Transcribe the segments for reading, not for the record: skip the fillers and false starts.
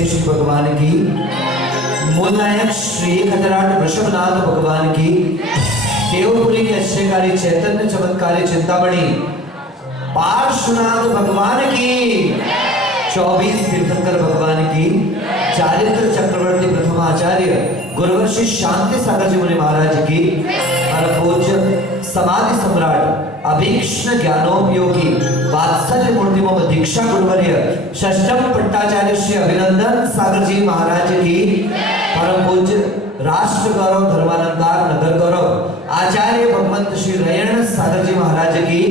गणेश भगवान की, मूलनायक श्री खतराट वृषभनाथ भगवान की, देवपुरी के अश्वकारी चैतन्य चमत्कारी चिंतामणि पार्श्वनाथ भगवान की, 24 तीर्थंकर भगवान की, चारित्र चक्रवर्ती प्रथम आचार्य गुरुवर्षि शांति सागर जी मुनि महाराज की, परम पूज्य समाधि सम्राट अभीक्ष्ण ज्ञानोपयोगी वात्सल्य मूर्ति मम दीक्षा गुरुवर्य षष्ठम पट्टाचार्य श्री अभिनंदन सागर जी महाराज की, परम पूज्य राष्ट्र गौरव धर्मालंकार नगर गौरव आचार्य भगवंत श्री रयण सागर जी महाराज की,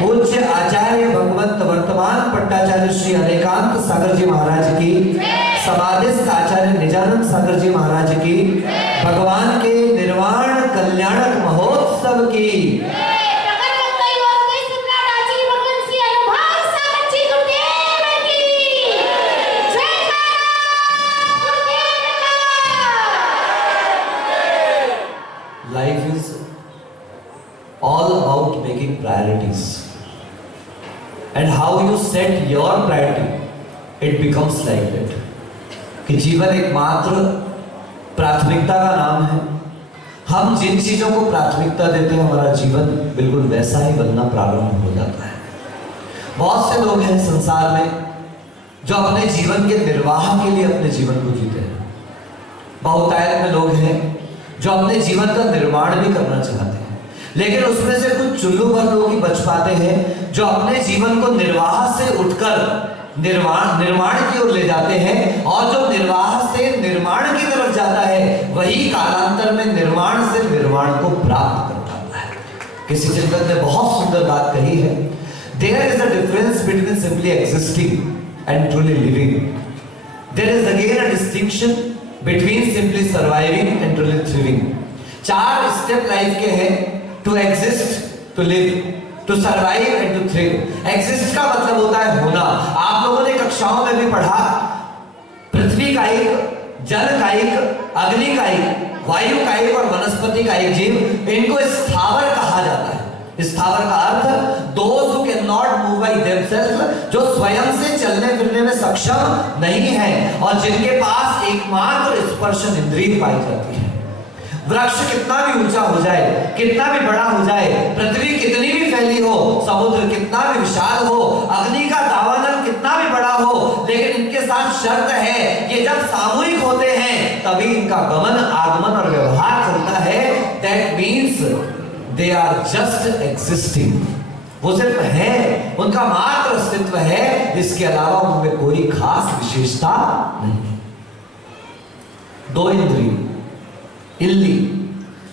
पूज्य आचार्य भगवंत वर्तमान पट्टाचार्य श्री अनेकांत सागर जी महाराज की, समाधिस्थ आचार्य निजानंद सागर जी महाराज की, भगवान के निर्वाण कल्याणक महोत्सव की, life is all about making priorities and how you set your priority it becomes like that कि जीवन एकमात्र प्राथमिकता का नाम है। हम जिन चीजों को प्राथमिकता देते हैं हमारा जीवन बिल्कुल वैसा ही बनना प्रारंभ हो जाता है। बहुत से लोग हैं संसार में जो अपने जीवन के निर्वाह के लिए अपने जीवन को जीते हैं। बहुतायत में लोग हैं जो अपने जीवन का निर्माण भी करना चाहते हैं, लेकिन उसमें से कुछ चुल्लू भर लोग ही बच पाते हैं जो अपने जीवन को निर्वाह से उठकर निर्माण की ओर ले जाते हैं, और जो निर्वाह से निर्माण की तरफ जाता है वही कालांतर में निर्माण से निर्वाण को प्राप्त कर पाता है। किसी चिंतक ने बहुत सुंदर बात कही है, there is a difference between simply existing and truly living. There is again a distinction between simply surviving and truly thriving. 4 step life के हैं, to exist, to live, to survive and to thrive. Exist का मतलब होता है होना। आप लोगों ने कक्षाओं में भी पढ़ा, पृथ्वी का एक, जल का एक, अग्नि का एक, वायु का एक और वनस्पति का एक जीव, इनको स्थावर कहा जाता है। स्थावर का अर्थ those who cannot move by themselves, जो स्वयं से चलने फिरने में सक्षम नहीं है और जिनके पास एकमात्र स्पर्शन इंद्रिय पाई जाती है। वृक्ष कितना भी ऊंचा हो जाए, कितना भी बड़ा हो जाए, पृथ्वी कितनी भी फैली हो, समुद्र कितना भी विशाल हो, अग्नि का दावानल कितना भी बड़ा हो, लेकिन इनके साथ शर्त है, ये जब सामूहिक होते हैं तभी इनका गमन आगमन और व्यवहार चलता है। That means they are just existing. वो सिर्फ है, उनका मात्र अस्तित्व है, इसके अलावा उनमें कोई खास विशेषता नहीं। 2 इंद्रिय इल्ली,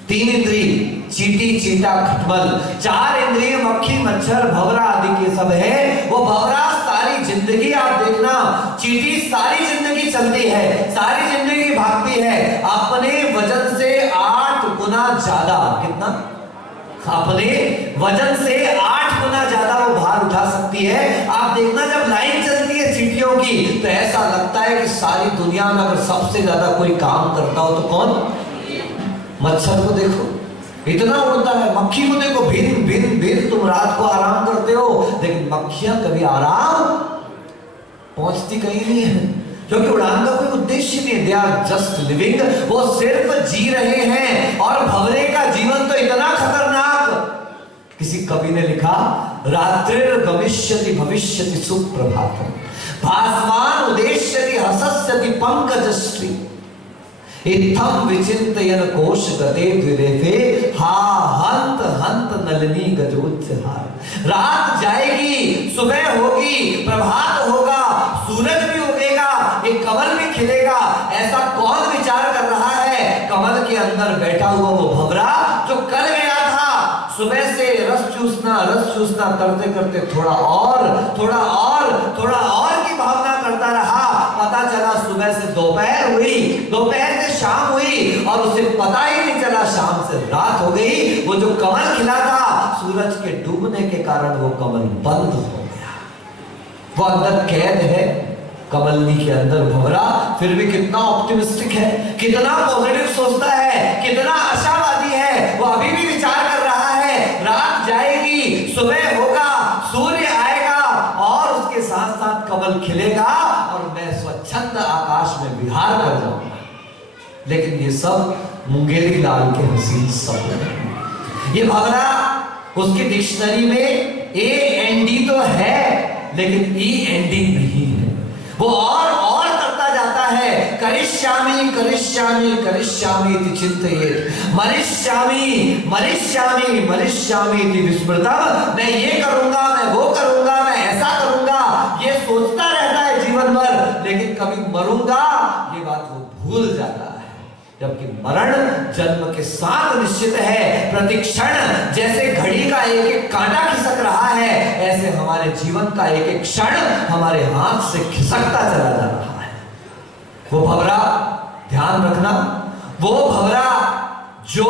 3 इंद्रिय चींटी चींटा खटमल, 4 इंद्रिय मक्खी मच्छर भंवरा आदि के सब है। वो भंवरा सारी जिंदगी आप देखना, चींटी सारी जिंदगी चलती है, सारी जिंदगी भागती है, अपने वजन से 8 गुना ज्यादा, कितना? अपने वजन से 8 गुना ज्यादा वो भार उठा सकती है। आप देखना जब लाइन चलती है चींटियों की तो ऐसा लगता है कि सारी दुनिया में अगर सबसे ज्यादा कोई काम करता हो तो कौन? मच्छर को देखो इतना उड़ता है, मक्खी को देखो भिन भिन भिन, तुम रात को आराम करते हो लेकिन मक्खियां कभी आराम पहुंचती कहीं नहीं है, क्योंकि उड़ान का कोई उद्देश्य नहीं है। दे आर जस्ट लिविंग, वो सिर्फ जी रहे हैं। और भंवरे का जीवन तो इतना खतरनाक, किसी कवि ने लिखा, रात्रिर गमिष्यति भविष्यति सुप्रभातम्, भास्वान उदेश्यति हसस्यति पंकजश्री, इत्थम विचिन्तयन् कोश गते द्विरेफे, हा हंत हंत नलिनी गजोत्सहार। रात जाएगी, सुबह होगी, प्रभात होगा, सूरज भी उगेगा, एक कमल भी खिलेगा। ऐसा कौन विचार कर रहा है? कमल के अंदर बैठा हुआ वो भंवरा जो कल गया था, सुबह से रस चूसना करते करते थोड़ा और की भावना करता रहा। पता चला सुबह से दोपहर हुई, दोपहर से शाम हुई और उसे पता ही नहीं चला शाम से रात हो गई। वो जो कमल खिला था, सूरज के डूबने के कारण वो कमल बंद हो गया। वो अंदर कैद है कमलनी के अंदर भंवरा, फिर भी कितना ऑप्टिमिस्टिक है, कितना पॉजिटिव सोचता है, कितना आशावादी है। वो अभी भी विचार कर रहा है, रात जाएगी, सुबह होगा, सूर्य आएगा और उसके साथ साथ कमल खिलेगा और मैं स्वच्छंद विहार कर जाऊंगा। लेकिन ये सब मुंगेरी लाल के हसीन सपने हैं। ये भंवरा, उसकी डिक्शनरी में AND तो है लेकिन END नहीं है। वो और करता जाता है। करिष्यामि करिष्यामि करिष्यामि इति चिन्तयेत्, मरिष्यामि मरिष्यामि मरिष्यामि इति विस्मृतम्। मैं ये करूंगा, मैं वो करूंगा, मैं ऐसा करूंगा, ये सोचता रहता है जीवन भर, लेकिन कभी मरूंगा ये बात वो भूल जाता है। जबकि मरण जन्म के साथ निश्चित है। प्रतिक्षण जैसे घड़ी का एक एक कांटा खिसक रहा है, ऐसे हमारे जीवन का एक एक क्षण हमारे हाथ से खिसकता चला जा रहा है। वो भंवरा, ध्यान रखना, वो भंवरा जो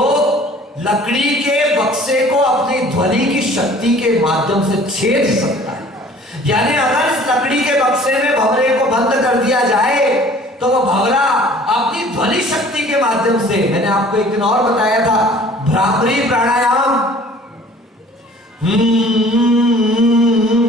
लकड़ी के बक्से को अपनी ध्वनि की शक्ति के माध्यम से छेद सकता है, यानी अगर इस लकड़ी के बक्से में भंवरे को बंद कर दिया जाए तो वो भंवरा अपनी ध्वनि शक्ति के माध्यम से, मैंने आपको एक दिन और बताया था, भ्रामरी प्राणायाम,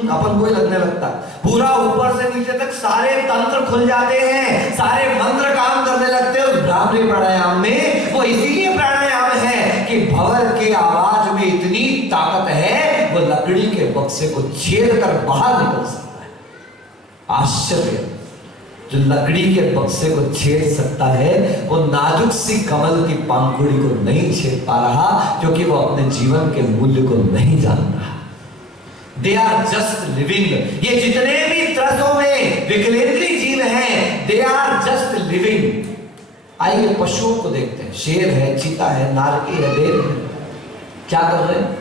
अपन को ही लगने लगता है, पूरा ऊपर से नीचे तक सारे तंत्र खुल जाते हैं, सारे मंत्र काम करने लगते हैं उस भ्रामरी प्राणायाम में। वो इसीलिए प्राणायाम है कि भंवर के आवाज में इतनी ताकत है, वो लकड़ी के बक्से को छेद कर बाहर निकल सकता है। आश्चर्य, जो लकड़ी के बक्से को छेद सकता है वो नाजुक सी कमल की पंखुड़ी को नहीं छेद पा रहा, क्योंकि वो अपने जीवन के मूल्य को नहीं जान रहा। They are just living. ये जितने भी त्रसों में विकलेंद्री जीव हैं, दे आर जस्ट लिविंग। आइए पशुओं को देखते हैं। शेर है, चीता है, नारकी है, देव है, क्या कर रहे हैं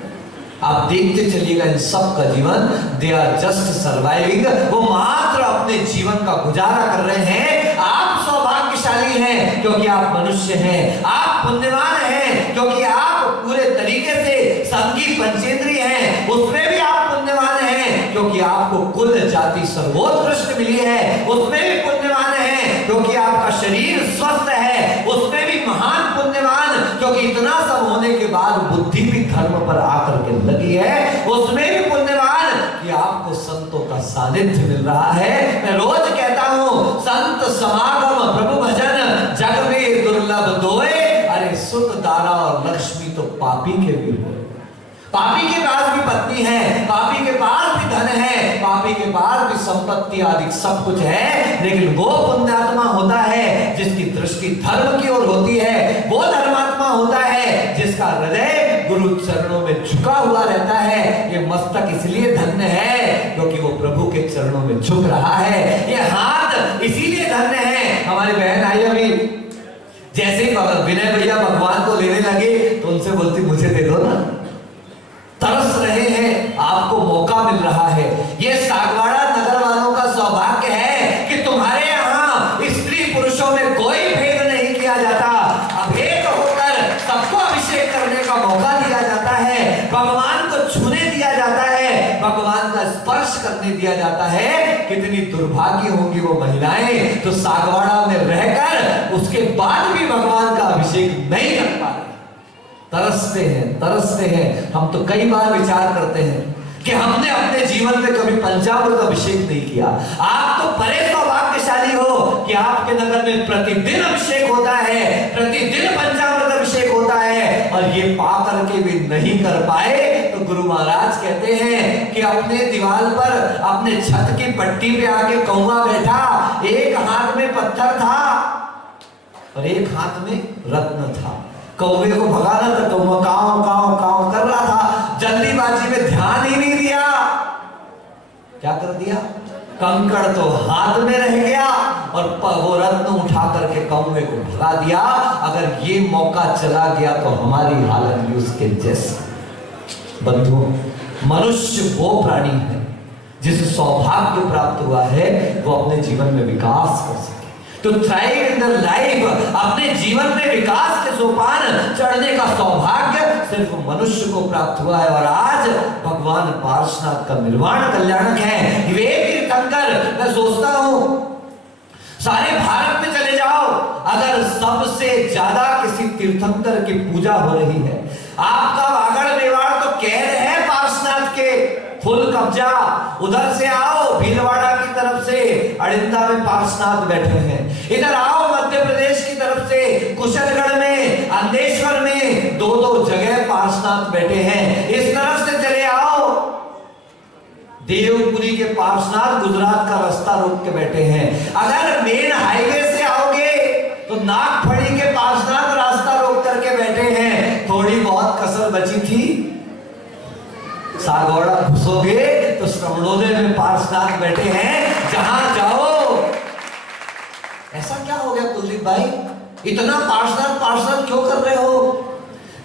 आप देखते चलिएगा इन सब का जीवन। They are just surviving. वो मात्र अपने जीवन का गुजारा कर रहे हैं। आप सौभाग्यशाली हैं क्योंकि आप मनुष्य हैं। आप पुण्यवान हैं क्योंकि आप पूरे तरीके से संगी पंचेंद्रिय हैं। उसमें भी आप पुण्यवान हैं क्योंकि आपको कुल जाति सर्वोत्कृष्ट मिली है। उसमें भी पुण्यवान हैं क्योंकि आपका शरीर स्वस्थ है। उसमें भी महान पुण्यवान क्योंकि इतना सब होने के बाद बुद्धि भी धर्म पर आकर के लगी है। उसमें भी पुण्यवान कि आपको संतों का सानिध्य मिल रहा है। मैं रोज कहता हूं, संत समागम प्रभु भजन जग में दुर्लभ दोए। अरे सुख दारा और लक्ष्मी तो पापी के भी हो। पापी के पास भी पत्नी है, पापी के पास भी धन है, पापी के पास भी संपत्ति आदि सब कुछ है, लेकिन वो पुण्यात्मा होता है जिसकी दृष्टि धर्म की ओर होती है। वो धर्मात्मा होता है जिसका हृदय गुरु चरणों में झुका हुआ रहता है। ये मस्तक इसलिए धन्य है क्योंकि वो प्रभु के चरणों में झुक रहा है। ये हाथ इसीलिए धन्य है। हमारी बहन आई अभी, जैसे ही विनय भैया भगवान को लेने लगे तो उनसे बोलती मुझे दे दो ना। तरस रहे हैं, आपको मौका मिल रहा है। ये सागवाड़ा नगर वालों का सौभाग्य है कि तुम्हारे यहाँ स्त्री पुरुषों में कोई भेद नहीं किया जाता। अभेद होकर सबको अभिषेक करने का मौका दिया जाता है, भगवान को छूने दिया जाता है, भगवान का स्पर्श करने दिया जाता है। कितनी दुर्भाग्य होंगी वो महिलाएं जो सागवाड़ा में रहकर उसके बाद भी भगवान का अभिषेक नहीं कर पा रहे। तरसते हैं। हम तो कई बार विचार करते हैं कि हमने अपने जीवन में कभी पंचामृत अभिषेक नहीं किया। आप तो बड़े सौभाग्यशाली हो कि आपके नगर में प्रतिदिन अभिषेक होता है, प्रतिदिन पंचामृत अभिषेक होता है, और ये पा करके भी नहीं कर पाए तो गुरु महाराज कहते हैं कि अपने दीवार पर, अपने छत की पट्टी पे आके कौवा बैठा, एक हाथ में पत्थर था और एक हाथ में रत्न था। कौवे को भगाना था, कौवा काव काव काव कर रहा था, जल्दीबाजी में ध्यान ही नहीं दिया। क्या कर दिया? कंकड़ तो हाथ में रह गया और वो रत्न उठा करके कौवे को भगा दिया। अगर ये मौका चला गया तो हमारी हालत भी उसके जैसे। बंधुओं, मनुष्य वो प्राणी है जिसे सौभाग्य प्राप्त हुआ है वो अपने जीवन में विकास कर सके। तो थ्राइव इन द लाइफ, अपने जीवन में विकास के सोपान चढ़ने का सौभाग्य सिर्फ मनुष्य को प्राप्त हुआ है। और आज भगवान पार्श्वनाथ का निर्वाण कल्याणक है। विवेक तीर्थंकर, मैं सोचता हूं सारे भारत में चले जाओ, अगर सबसे ज्यादा किसी तीर्थंकर की पूजा हो रही है, आपका वागड़ मेवाड़ तो कैद है पार्श्वनाथ के, फुल कब्जा। उधर से आओ भीलवाड़ा की तरफ से अड़िंदा में पार्श्वनाथ बैठे हैं, इधर आओ मध्य प्रदेश की तरफ से कुशलगढ़ में, अंधेश्वर में, दो दो जगह पार्श्वनाथ बैठे हैं। इस तरफ से चले आओ, देवपुरी के पार्श्वनाथ गुजरात का रास्ता रोक के बैठे हैं। अगर मेन हाईवे से आओगे तो नागफड़ी के पार्श्वनाथ रास्ता रोक करके बैठे हैं। थोड़ी बहुत कसर बची थी, सागौड़ा घुसोगे तो श्रवणोदय में पार्श्वनाथ बैठे हैं। जहां जाओ, ऐसा क्या हो गया कुलदीप भाई, इतना पार्श्वनाथ पार्श्वनाथ क्यों कर रहे हो?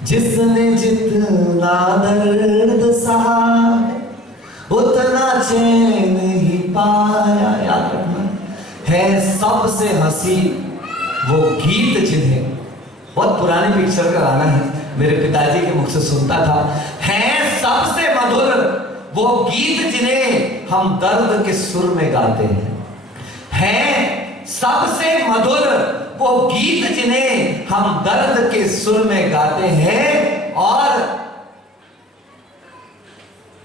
जिसने जितना दर्द सहा उतना चैन ही पाया। याद रखना है, सबसे हंसी वो गीत जिन्हें, बहुत पुरानी पिक्चर का गाना है, मेरे पिताजी के मुख से सुनता था, है सबसे मधुर वो गीत जिन्हें हम दर्द के सुर में गाते हैं। है सबसे मधुर वो गीत जिन्हें हम दर्द के सुर में गाते हैं। और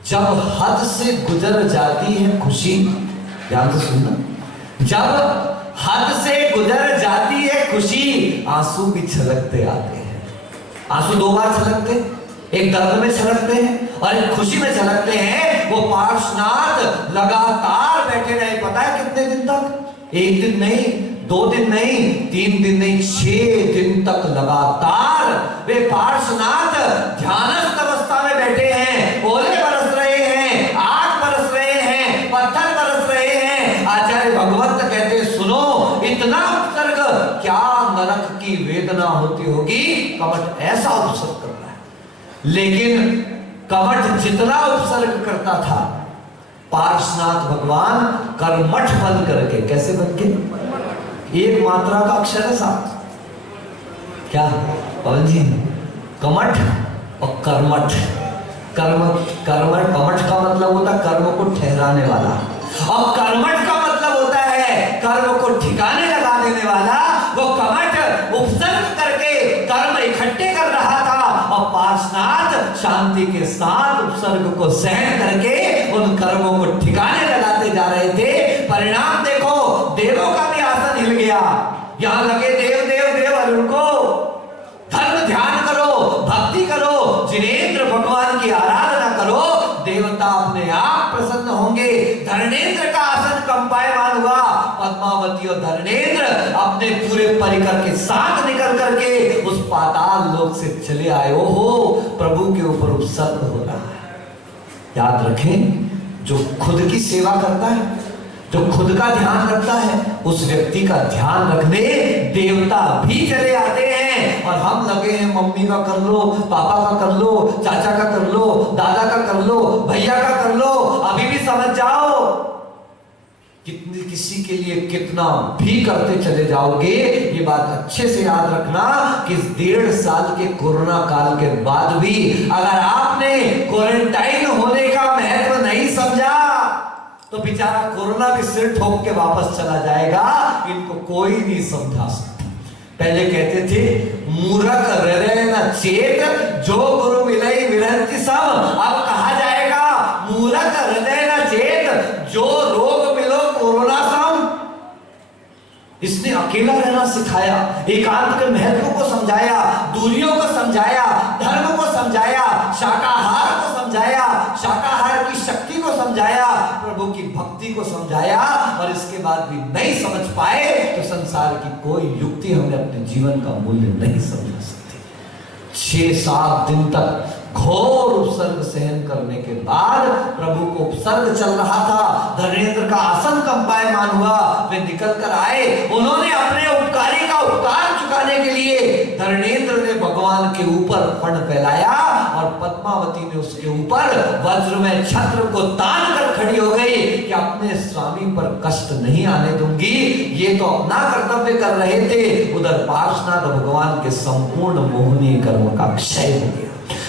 जब हद से गुजर जाती है खुशी, ध्यान से सुनना, जब हद से गुजर जाती है खुशी, आंसू भी छलकते आते हैं। आंसू दो बार छलकते, एक दर्द में छलकते हैं और एक खुशी में छलकते हैं। वो पार्श्वनाथ लगातार बैठे रहे, पता है कितने दिन तक? एक दिन नहीं, दो दिन नहीं, तीन दिन नहीं, 6 दिन तक लगातार वे पार्श्वनाथ ध्यानस्थ अवस्था में बैठे हैं। ओले बरस रहे हैं, आग बरस रहे हैं, पत्थर बरस रहे हैं। आचार्य भगवत कहते हैं, सुनो, इतना उपसर्ग, क्या नरक की वेदना होती होगी। कमठ ऐसा उपसर्ग कर रहा है, लेकिन कमठ जितना उपसर्ग करता था, पार्श्वनाथ भगवान कर्मठ बन करके, कैसे बन के, एक मात्रा का अक्षर है साथ, क्या पवन जी, कमठ और कर्मठ। कमठ का मतलब होता है कर्म को ठहराने वाला, और कर्मठ का मतलब होता है कर्म को ठिकाने लगा देने वाला। वो कमठ उपसर्ग करके कर्म इकट्ठे कर रहा था, और पार्श्वनाथ शांति के साथ उपसर्ग को सहन करके उन कर्मों को ठिकाने लगाते जा रहे थे। परिणाम देखो, देवों का भी आसन हिल गया। यहां लगे देव देव देव, अरुण को धर्म ध्यान करो, भक्ति करो, जिनेंद्र भगवान की आराधना करो, देवता अपने आप प्रसन्न होंगे। धर्मेंद्र का आसन कंपायमान हुआ, पद्मावती और धर्मेंद्र अपने पूरे परिकर के साथ निकल करके उस पाताल लोक से चले आए। ओहो, प्रभु के ऊपर उपसर्ग हो रहा है। याद रखें, जो खुद की सेवा करता है, जो खुद का ध्यान रखता है, उस व्यक्ति का ध्यान रखने देवता भी चले आते हैं। और हम लगे हैं मम्मी का कर लो, पापा का कर लो, चाचा का कर लो, दादा का कर लो, भैया का कर लो, अभी भी समझ जाओ, कितनी किसी के लिए कितना भी करते चले जाओगे। ये बात अच्छे से याद रखना कि 1.5 साल के कोरोना काल के बाद भी अगर आपने क्वारंटाइन होने का महत्व नहीं समझा, तो बेचारा कोरोना भी सिर ठोक के वापस चला जाएगा। इनको कोई नहीं समझा सकता। पहले कहते थे मूर्ख हृदय न चेत, जो गुरु मिलई विरंति सब। अब कहा जाएगा मूर्ख हृदय न चेत, जो रोग मिलो कोरोना सम। इसने अकेला रहना सिखाया, एकांत के महत्व को समझाया, दूरियों को समझाया, धर्म को समझाया, शाकाहार को समझाया, शाकाहार की शक्ति को समझाया, प्रभु की भक्ति को समझाया। और इसके बाद भी नहीं समझ पाए तो संसार की कोई युक्ति हमें अपने जीवन का मूल्य नहीं समझा सकती। 6-7 दिन तक घोर उपसर्ग सहन करने के बाद प्रभु को उपसर्ग चल रहा था। धर्मेंद्र का आसन कंपायमान हुआ, वे निकल कर आए। उन्होंने अपने उपकारी का उपकार चुकाने के लिए धर्मेंद्र ने भगवान के ऊपर फण फैलाया, और पद्मावती ने उसके ऊपर वज्र में छत्र को तान कर खड़ी हो गई कि अपने स्वामी पर कष्ट नहीं आने दूंगी। ये तो अपना कर्तव्य कर रहे थे, उधर पार्श्वनाथ भगवान के संपूर्ण मोहनीय कर्म का क्षय हो गया,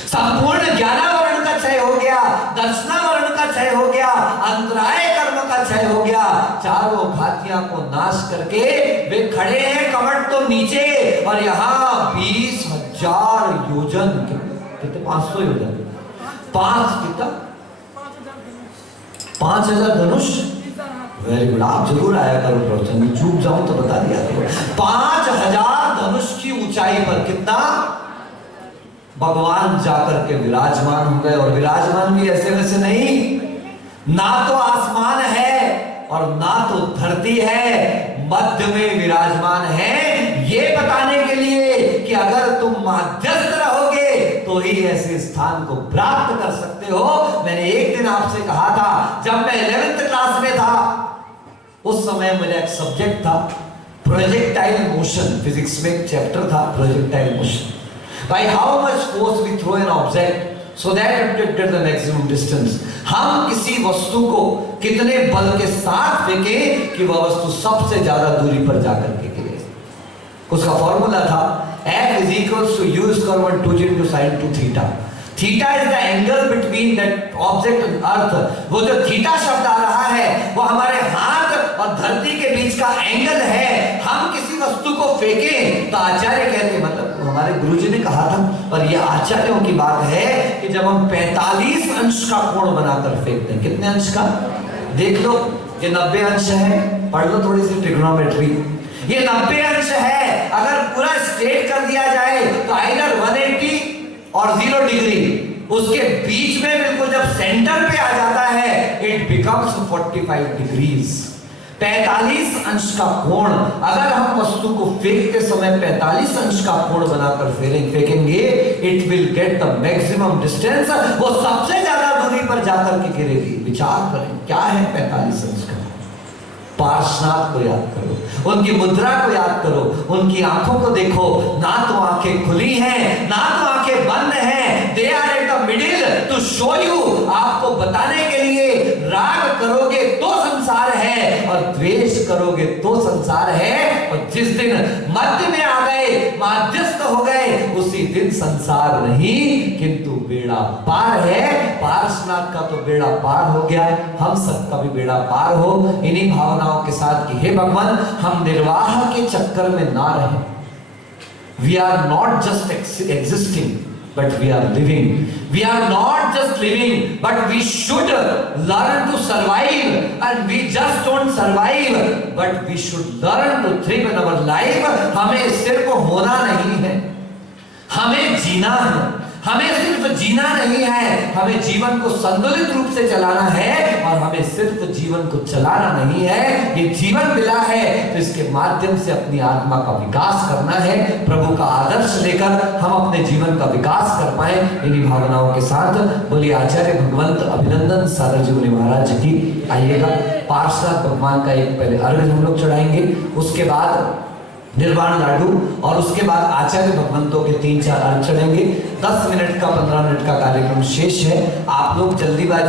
संपूर्ण ज्ञानावरण का क्षय हो गया, दर्शनावरण का क्षय हो गया, अंतराय कर्म का क्षय हो गया। चारों घातियां को नाश करके वे खड़े हैं, कमठ तो नीचे, और यहाँ 20,000 योजन, कितने 500 योजन, 5,000 धनुष, वेरी गुड, आप जरूर आया करो प्रवचन, चूक जाऊं तो बता दिया करो। 5000 धनुष की ऊंचाई पर कितना भगवान जाकर के विराजमान हो गए, और विराजमान भी ऐसे वैसे नहीं, ना तो आसमान है और ना तो धरती है, मध्य में विराजमान है, ये बताने के लिए कि अगर तुम मध्यस्थ रहोगे तो ही ऐसे स्थान को प्राप्त कर सकते हो। मैंने एक दिन आपसे कहा था, जब मैं 11th क्लास में था, उस समय मेरा एक सब्जेक्ट था प्रोजेक्टाइल मोशन, फिजिक्स में एक चैप्टर था projectile motion. By how much force we throw an object so that it get the maximum distance। हम किसी वस्तु को कितने बल के साथ फेंकें कि वह वस्तु सबसे ज्यादा दूरी पर जाकर के गिरे। उसका फॉर्मूला था F is equals to U square 1 2 into sin 2 theta। Theta is the angle between that object and earth. वो जो थीटा शब्द आ रहा है वो हमारे हाथ और धरती के बीच का एंगल है। हम किसी वस्तु को फेंकें तो आचार्य कहते, मतलब हमारे गुरुजी ने कहा था, और ये आचार्यों की बात है कि जब हम 45 अंश का कोण बनाकर फेंकते हैं, कितने अंश का देख लो, ये 90 अंश है, पढ़ लो थोड़ी सी ट्रिग्नोमेट्री, ये 90 अंश है। अगर पूरा स्ट्रेट कर दिया जाए तो आइदर 180 और 0 डिग्री, उसके बीच में बिल्कुल जब सेंटर पे आ जाता है इट बिकम्स 45 डिग्रीज। 45 अंश का कोण, अगर हम वस्तु को फेंकते समय 45 अंश का कोण बनाकर फेंकेंगे, it will get the maximum distance, वो सबसे ज्यादा दूरी पर जाकर के गिरेगी। विचार करें क्या है 45 अंश का। पार्श्वनाथ को याद करो, उनकी मुद्रा को याद करो, उनकी आंखों को देखो, ना तो आंखें खुली हैं ना तो आंखें बंद हैं। They are at the middle to show you, आपको बताने के लिए राग करोगे तो संसार है और द्वेष करोगे तो संसार है। और जिस दिन मध्य में आ गए, मध्यस्थ हो गए, उसी दिन संसार नहीं किंतु बेड़ा पार है। पार्श्वनाथ का तो बेड़ा पार हो गया, हम सबका भी बेड़ा पार हो। इन्हीं भावनाओं के साथ कि हे भगवान, हम निर्वाह के चक्कर में ना रहें। We are not just existing, but we are living. We are not just living, but we should learn to survive. And we just don't survive, but we should learn to thrive in our life. हमें सिर्फ होना नहीं है, हमें जीना है। हमें सिर्फ जीना नहीं है, हमें जीवन को संतुलित रूप से चलाना है। और हमें सिर्फ जीवन को चलाना नहीं है, ये जीवन मिला है तो इसके माध्यम से अपनी आत्मा का विकास करना है। प्रभु का आदर्श लेकर हम अपने जीवन का विकास कर पाए। इन्हीं भावनाओं के साथ बोलिए आचार्य भगवंत अभिनंदन सारजी मुनि महाराज की। आइएगा, पार्षद भगवान का एक पहले अर्घ हम लोग चढ़ाएंगे, उसके बाद निर्वाण लाडू, और उसके बाद आचार्य भगवंतों के 3-4 अर्घ चढ़ेंगे। 10 मिनट का 15 मिनट का कार्यक्रम शेष है। आप लोग जल्दीबाजी